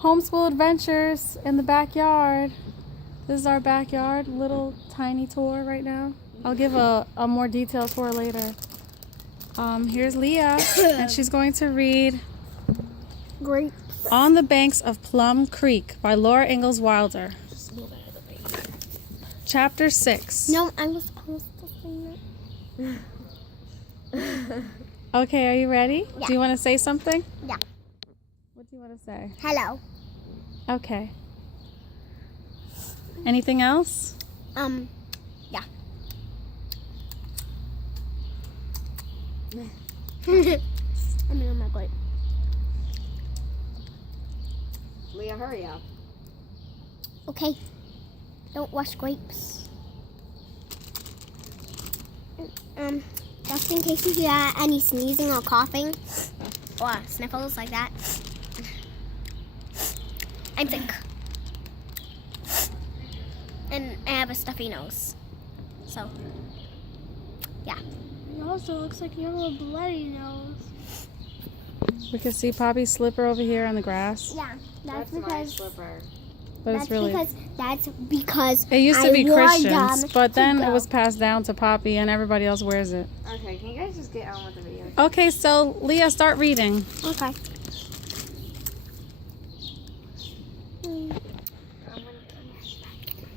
Homeschool adventures in the backyard. This is our backyard, little tiny tour right now. I'll give a more detailed tour later. Here's Leah, and she's going to read Grapes. On the Banks of Plum Creek by Laura Ingalls Wilder. Just move out of the way. Chapter 6. No, I was supposed to say that. Okay, are you ready? Yeah. Do you want to say something? Yeah. What do you want to say? Hello. Okay. Anything else? Yeah. I'm in my plate. Leah, hurry up. Okay. Don't wash grapes. Just in case you hear any sneezing or coughing or sniffles like that. I'm sick. And I have a stuffy nose. So, yeah. It also looks like you have a bloody nose. We can see Poppy's slipper over here on the grass. Yeah, That's my slipper. But it's really... That's because It used to be wore Christian's, them but then to it go. was passed down to Poppy and everybody else wears it. Okay, can you guys just get on with the video? Okay, so Leah, start reading. Okay.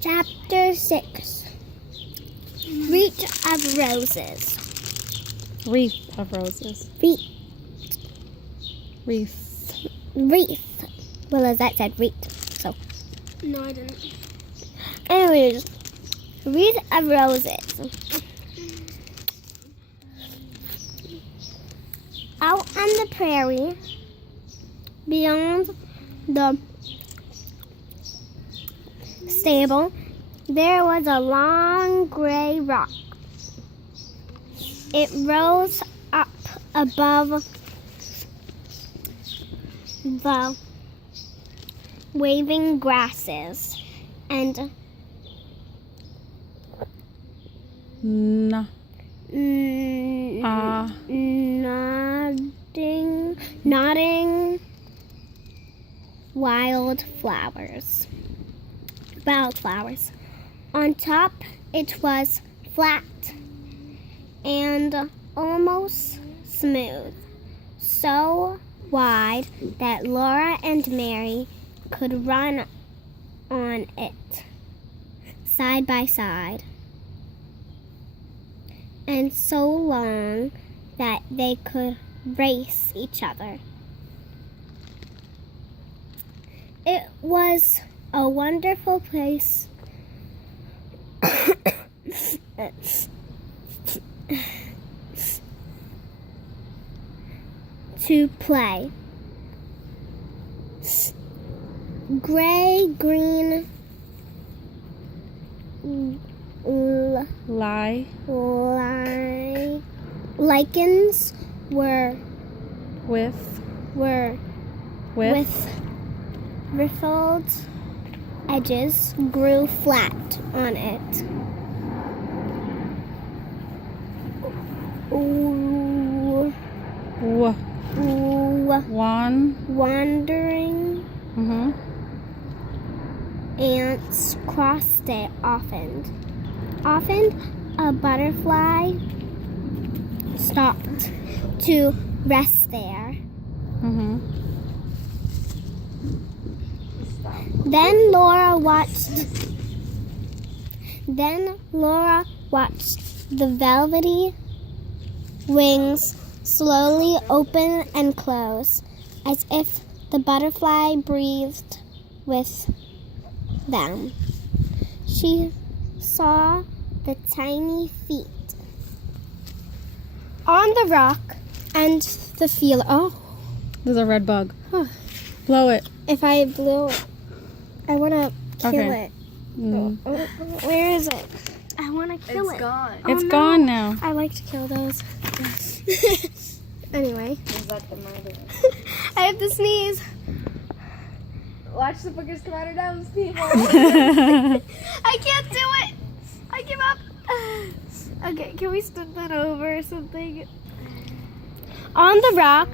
Chapter 6. Wreath of Roses. Wreath of roses. Wreath. Wreath. Well, as that said, wreath. So, No, I didn't. anyways, wreath of roses. Out on the prairie, beyond the stable, there was a long gray rock. It rose up above the waving grasses and nodding wildflowers. On top, it was flat and almost smooth, so wide that Laura and Mary could run on it side by side, and so long that they could race each other. It was a wonderful place to play. Gray, green, lichens were With riffled edges grew flat on it. Wandering ants crossed it often. Often a butterfly stopped to rest there. Then Laura watched the velvety wings slowly open and close, as if the butterfly breathed with them. She saw the tiny feet on the rock and the field. Oh, There's a red bug. Blow it. if I blew it, I want to kill Okay. it. Where is it? I want to kill it. It's gone. It's no. gone now. I like to kill those. Anyway, Is that the murder? I have to sneeze. Watch the boogers come out her nose, people. I can't do it. I give up. Okay, can we start that over or something? On the rock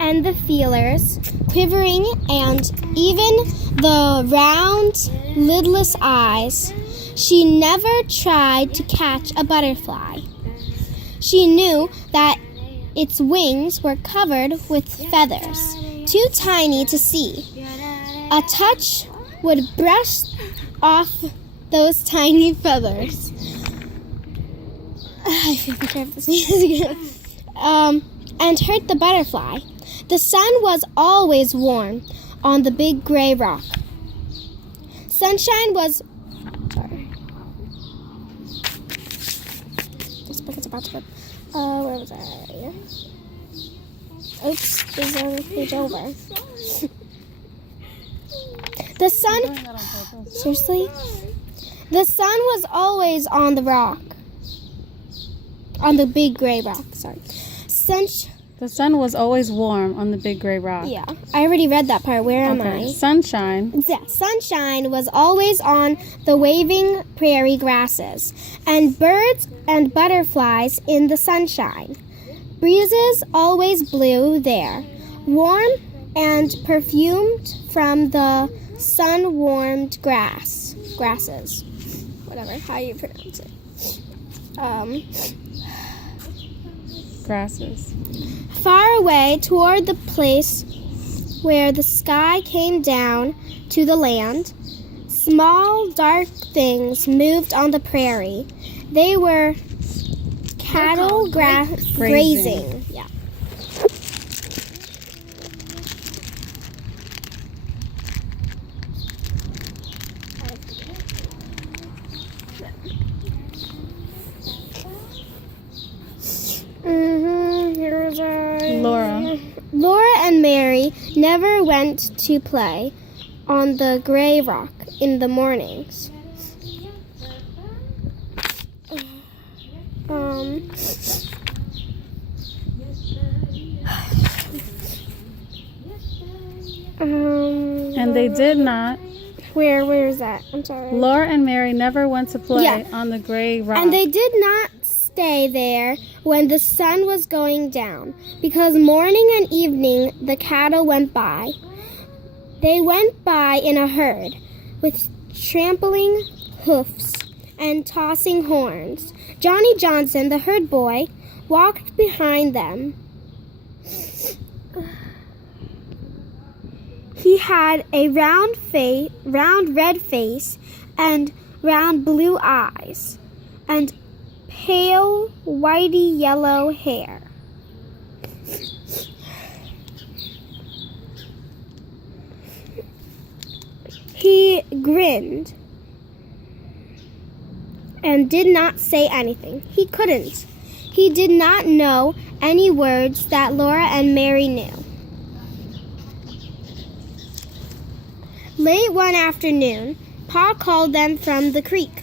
and the feelers, quivering, and even the round, lidless eyes. She never tried to catch a butterfly. She knew that its wings were covered with feathers, too tiny to see. A touch would brush off those tiny feathers. I feel like I have this music. And hurt the butterfly. The sun was always warm on the big gray rock. Sunshine was... Sorry. This book is about to go... where was I? Oops, there's a page over. The sun... Seriously? The sun was always on the rock. On the big gray rock, sorry. The sun was always warm on the big gray rock. Yeah, I already read that part. Where am I? Sunshine. Yeah, sunshine was always on the waving prairie grasses, and birds and butterflies in the sunshine. Breezes always blew there, warm and perfumed from the sun-warmed grasses. Whatever, how you pronounce it. Grasses. Far away toward the place where the sky came down to the land, small dark things moved on the prairie. They were cattle grazing. Yeah. Laura and Mary never went to play on the gray rock in the mornings. And they did not. Where is that? I'm sorry. Laura and Mary never went to play on the gray rock. And they did not stay there when the sun was going down, because morning and evening the cattle went by. They went by in a herd, with trampling hoofs and tossing horns. Johnny Johnson, the herd boy, walked behind them. He had a round red face and round blue eyes and pale whitey yellow hair. He grinned and did not say anything. He couldn't. He did not know any words that Laura and Mary knew. Late one afternoon, Pa called them from the creek.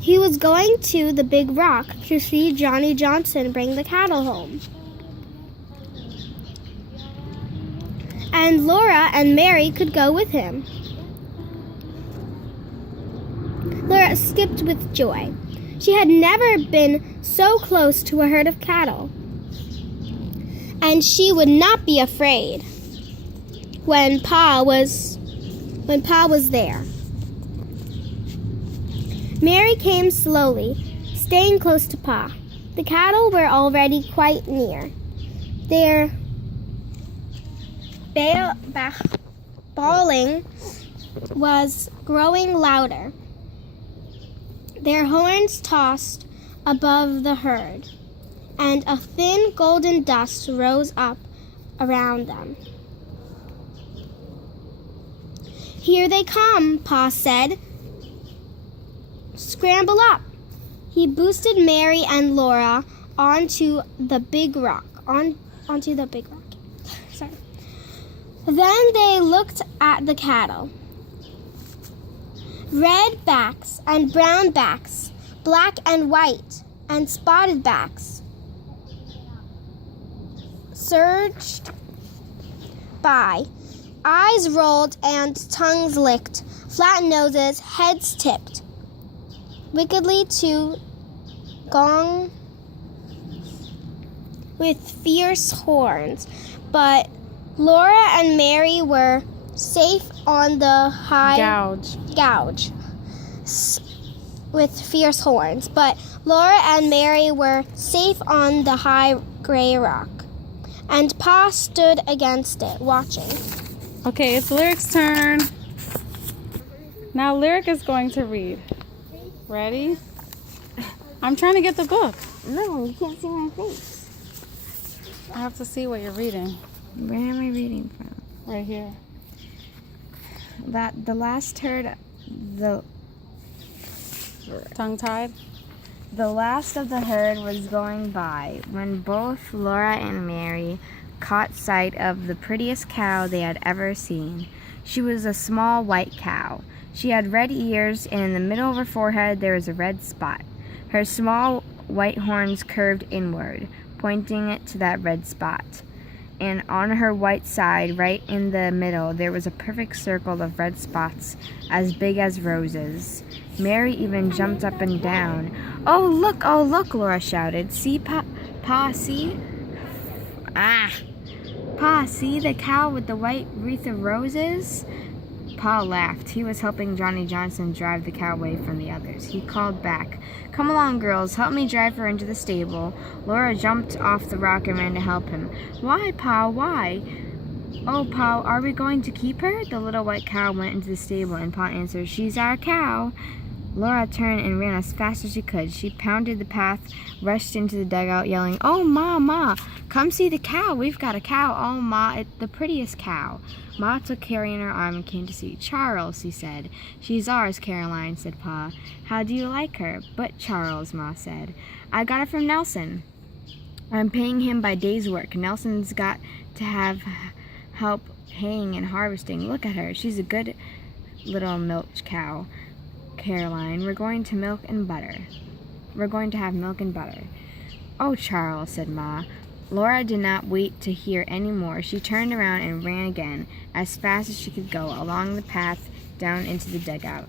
He was going to the big rock to see Johnny Johnson bring the cattle home. And Laura and Mary could go with him. Laura skipped with joy. She had never been so close to a herd of cattle. And she would not be afraid when Pa was there. Mary came slowly, staying close to Pa. The cattle were already quite near. Their bawling was growing louder. Their horns tossed above the herd, and a thin golden dust rose up around them. "Here they come," Pa said. "Scramble up." He boosted Mary and Laura onto the big rock. Sorry. Then they looked at the cattle. Red backs and brown backs, black and white and spotted backs surged by. Eyes rolled and tongues licked, flat noses, heads tipped wickedly to gong with fierce horns, but Laura and Mary were safe on the high gouge with fierce horns. But Laura and Mary were safe on the high gray rock, and Pa stood against it, watching. Okay, it's Lyric's turn. Now Lyric is going to read. Ready? I'm trying to get the book. No, you can't see my face. I have to see what you're reading. Where am I reading from? Right here. That the last herd, Tongue-tied? the last of the herd was going by when both Laura and Mary caught sight of the prettiest cow they had ever seen. She was a small white cow. She had red ears, and in the middle of her forehead there was a red spot. Her small white horns curved inward, pointing it to that red spot. And on her white side, right in the middle, there was a perfect circle of red spots as big as roses. Mary even jumped up and down. Oh, look, Laura shouted. See, Pa, see? Pa, see the cow with the white wreath of roses? Pa laughed. He was helping Johnny Johnson drive the cow away from the others. He called back, "Come along, girls, help me drive her into the stable." Laura jumped off the rock and ran to help him. "Why, Pa, why?" "Oh, Pa, are we going to keep her?" The little white cow went into the stable, and Pa answered, "She's our cow." Laura turned and ran as fast as she could. She pounded the path, rushed into the dugout, yelling, "Oh, Ma, come see the cow. We've got a cow. Oh, Ma, it's the prettiest cow." Ma took Carrie in her arm and came to see. "Charles," he said. "She's ours, Caroline," said Pa. "How do you like her?" "But Charles," Ma said. "I got her from Nelson. I'm paying him by day's work. Nelson's got to have help haying and harvesting. Look at her. She's a good little milk cow, Caroline. We're going to have milk and butter." "Oh, Charles," said Ma. Laura did not wait to hear any more. She turned around and ran again, as fast as she could go, along the path down into the dugout.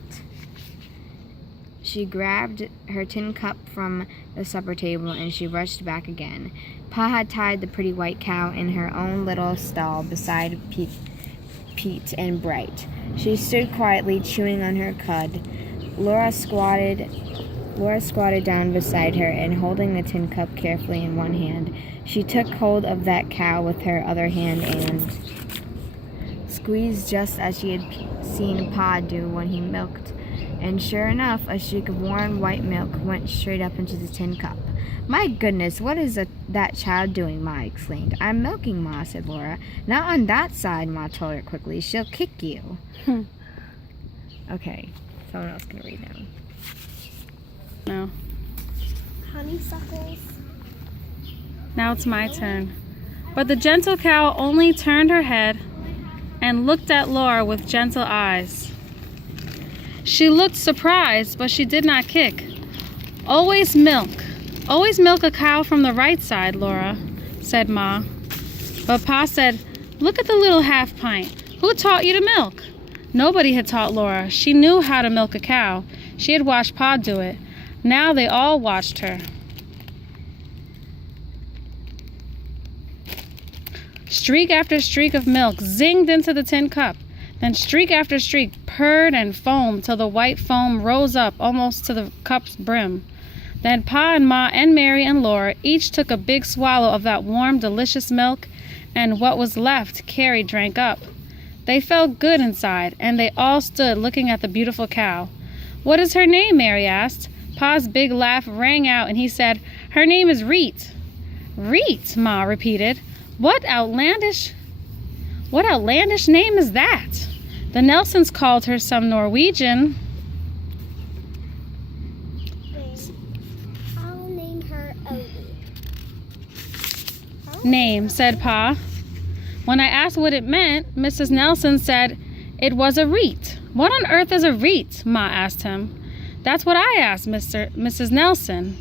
She grabbed her tin cup from the supper table and she rushed back again. Pa had tied the pretty white cow in her own little stall beside Pete and Bright. She stood quietly chewing on her cud. Laura squatted down beside her, and holding the tin cup carefully in one hand, she took hold of that cow with her other hand and squeezed just as she had seen Pa do when he milked. And sure enough, a streak of warm white milk went straight up into the tin cup. "My goodness, what is that child doing?" Ma exclaimed. "I'm milking, Ma," said Laura. "Not on that side," Ma told her quickly. "She'll kick you." Okay, someone else can read now. No. Honeysuckles. Now it's my turn. But the gentle cow only turned her head and looked at Laura with gentle eyes. She looked surprised, but she did not kick. Always milk a cow from the right side, Laura," said Ma. But Pa said, "Look at the little half pint. Who taught you to milk?" Nobody had taught Laura. She knew how to milk a cow. She had watched Pa do it. Now they all watched her. Streak after streak of milk zinged into the tin cup. Then streak after streak purred and foamed till the white foam rose up almost to the cup's brim. Then Pa and Ma and Mary and Laura each took a big swallow of that warm, delicious milk, and what was left Carrie drank up. They felt good inside, and they all stood looking at the beautiful cow. "What is her name?" Mary asked. Pa's big laugh rang out, and he said, "Her name is Reet." "Reet," Ma repeated. What outlandish name is that?" The Nelsons called her some Norwegian I'll name her Odie. name, said Pa. When I asked what it meant, Mrs. Nelson said it was a reet. "What on earth is a reet?" Ma asked him. "That's what I asked Mrs. Nelson,"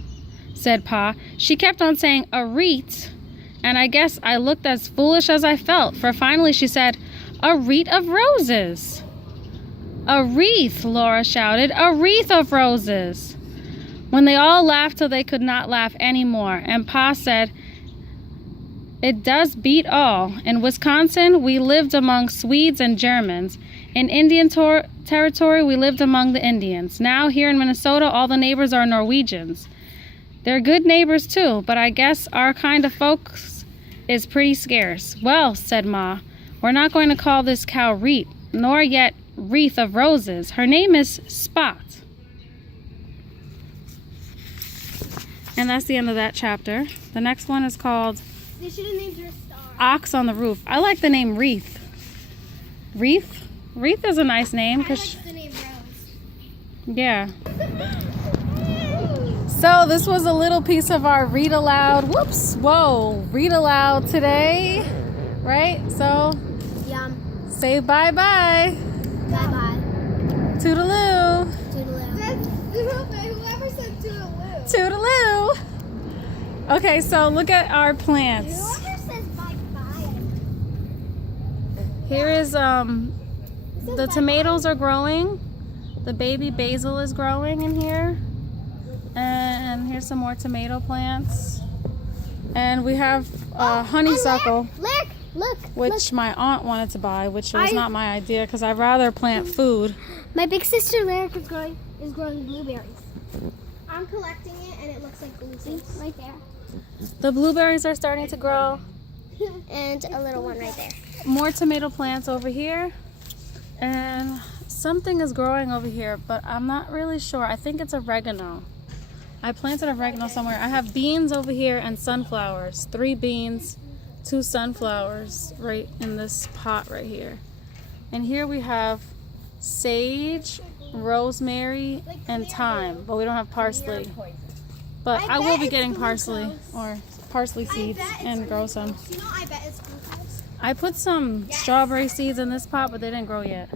said Pa. "She kept on saying a reet, and I guess I looked as foolish as I felt, for finally she said, 'A wreath of roses.'" "A wreath," Laura shouted, "a wreath of roses." When they all laughed till they could not laugh any more, and Pa said, It does beat all. In Wisconsin, we lived among Swedes and Germans. In Indian territory, we lived among the Indians. Now, here in Minnesota, all the neighbors are Norwegians. They're good neighbors, too, but I guess our kind of folks is pretty scarce. Well, said Ma, we're not going to call this cow Reet, nor yet Wreath of Roses. Her name is Spot. And that's the end of that chapter. The next one is called They should have named her Star. Ox on the Roof. I like the name Wreath. Wreath? Wreath is a nice name. I like the name Rose. Yeah. So this was a little piece of our read aloud. Whoops. Whoa. Read aloud today. Right? So Yum. say bye-bye. Bye-bye. Toodaloo. Whoever said toodaloo. Toodaloo. Okay, so look at our plants. Whoever says bye-bye. Here is the tomatoes are growing. The baby basil is growing in here. And here's some more tomato plants. And we have honeysuckle, Look. which my aunt wanted to buy, which was not my idea because I'd rather plant food. My big sister Lyric is growing blueberries. I'm collecting it and it looks like blueberries right there. The blueberries are starting to grow. And a little one right there. More tomato plants over here. And something is growing over here, but I'm not really sure. I think it's oregano. I planted oregano somewhere. I have beans over here and sunflowers. 3 beans, 2 sunflowers right in this pot right here. And here we have sage, rosemary, and thyme, but we don't have parsley. But I will be getting parsley or parsley seeds and grow some. You know, I bet it's glucose. I put some strawberry seeds in this pot, but they didn't grow yet.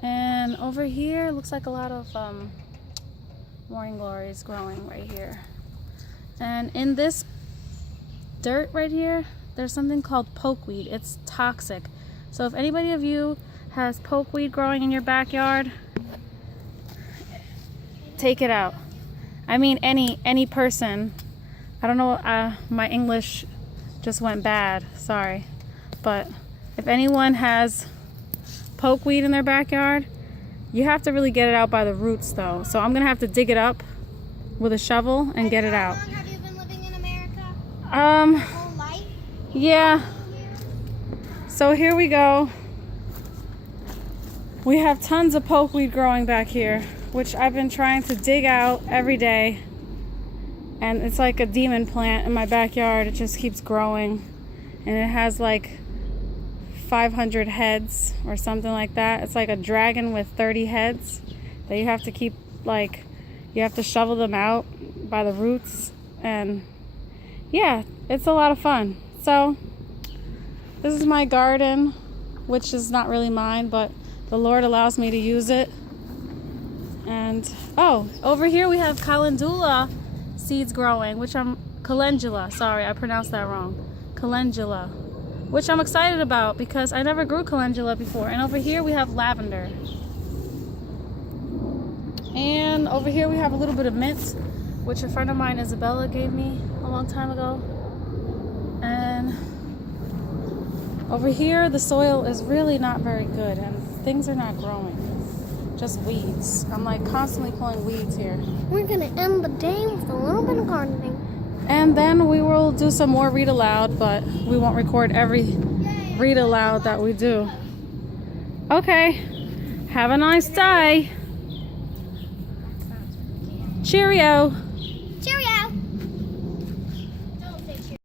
And over here looks like a lot of morning glories growing right here. And in this dirt right here, there's something called pokeweed. It's toxic. So if anybody of you has pokeweed growing in your backyard, take it out. I mean any person. I don't know, my English just went bad, sorry. But if anyone has pokeweed in their backyard, you have to really get it out by the roots though. So I'm gonna have to dig it up with a shovel and get it out. How long have you been living in America? Um, Your whole life? yeah. So here we go. We have tons of pokeweed growing back here, which I've been trying to dig out every day. And it's like a demon plant in my backyard. It just keeps growing. And it has like 500 heads or something like that. It's like a dragon with 30 heads that you have to keep, like, you have to shovel them out by the roots. And yeah, it's a lot of fun. So this is my garden, which is not really mine, but the Lord allows me to use it. And oh, over here we have calendula seeds growing, which calendula, sorry, I pronounced that wrong. Calendula, which I'm excited about because I never grew calendula before. And over here we have lavender. And over here we have a little bit of mint, which a friend of mine, Isabella, gave me a long time ago. And over here the soil is really not very good and things are not growing. Just weeds. I'm like constantly pulling weeds here. We're gonna end the day with a little bit of gardening. And then we will do some more read aloud, but we won't record every read aloud that we do. Okay. Have a nice day. Cheerio.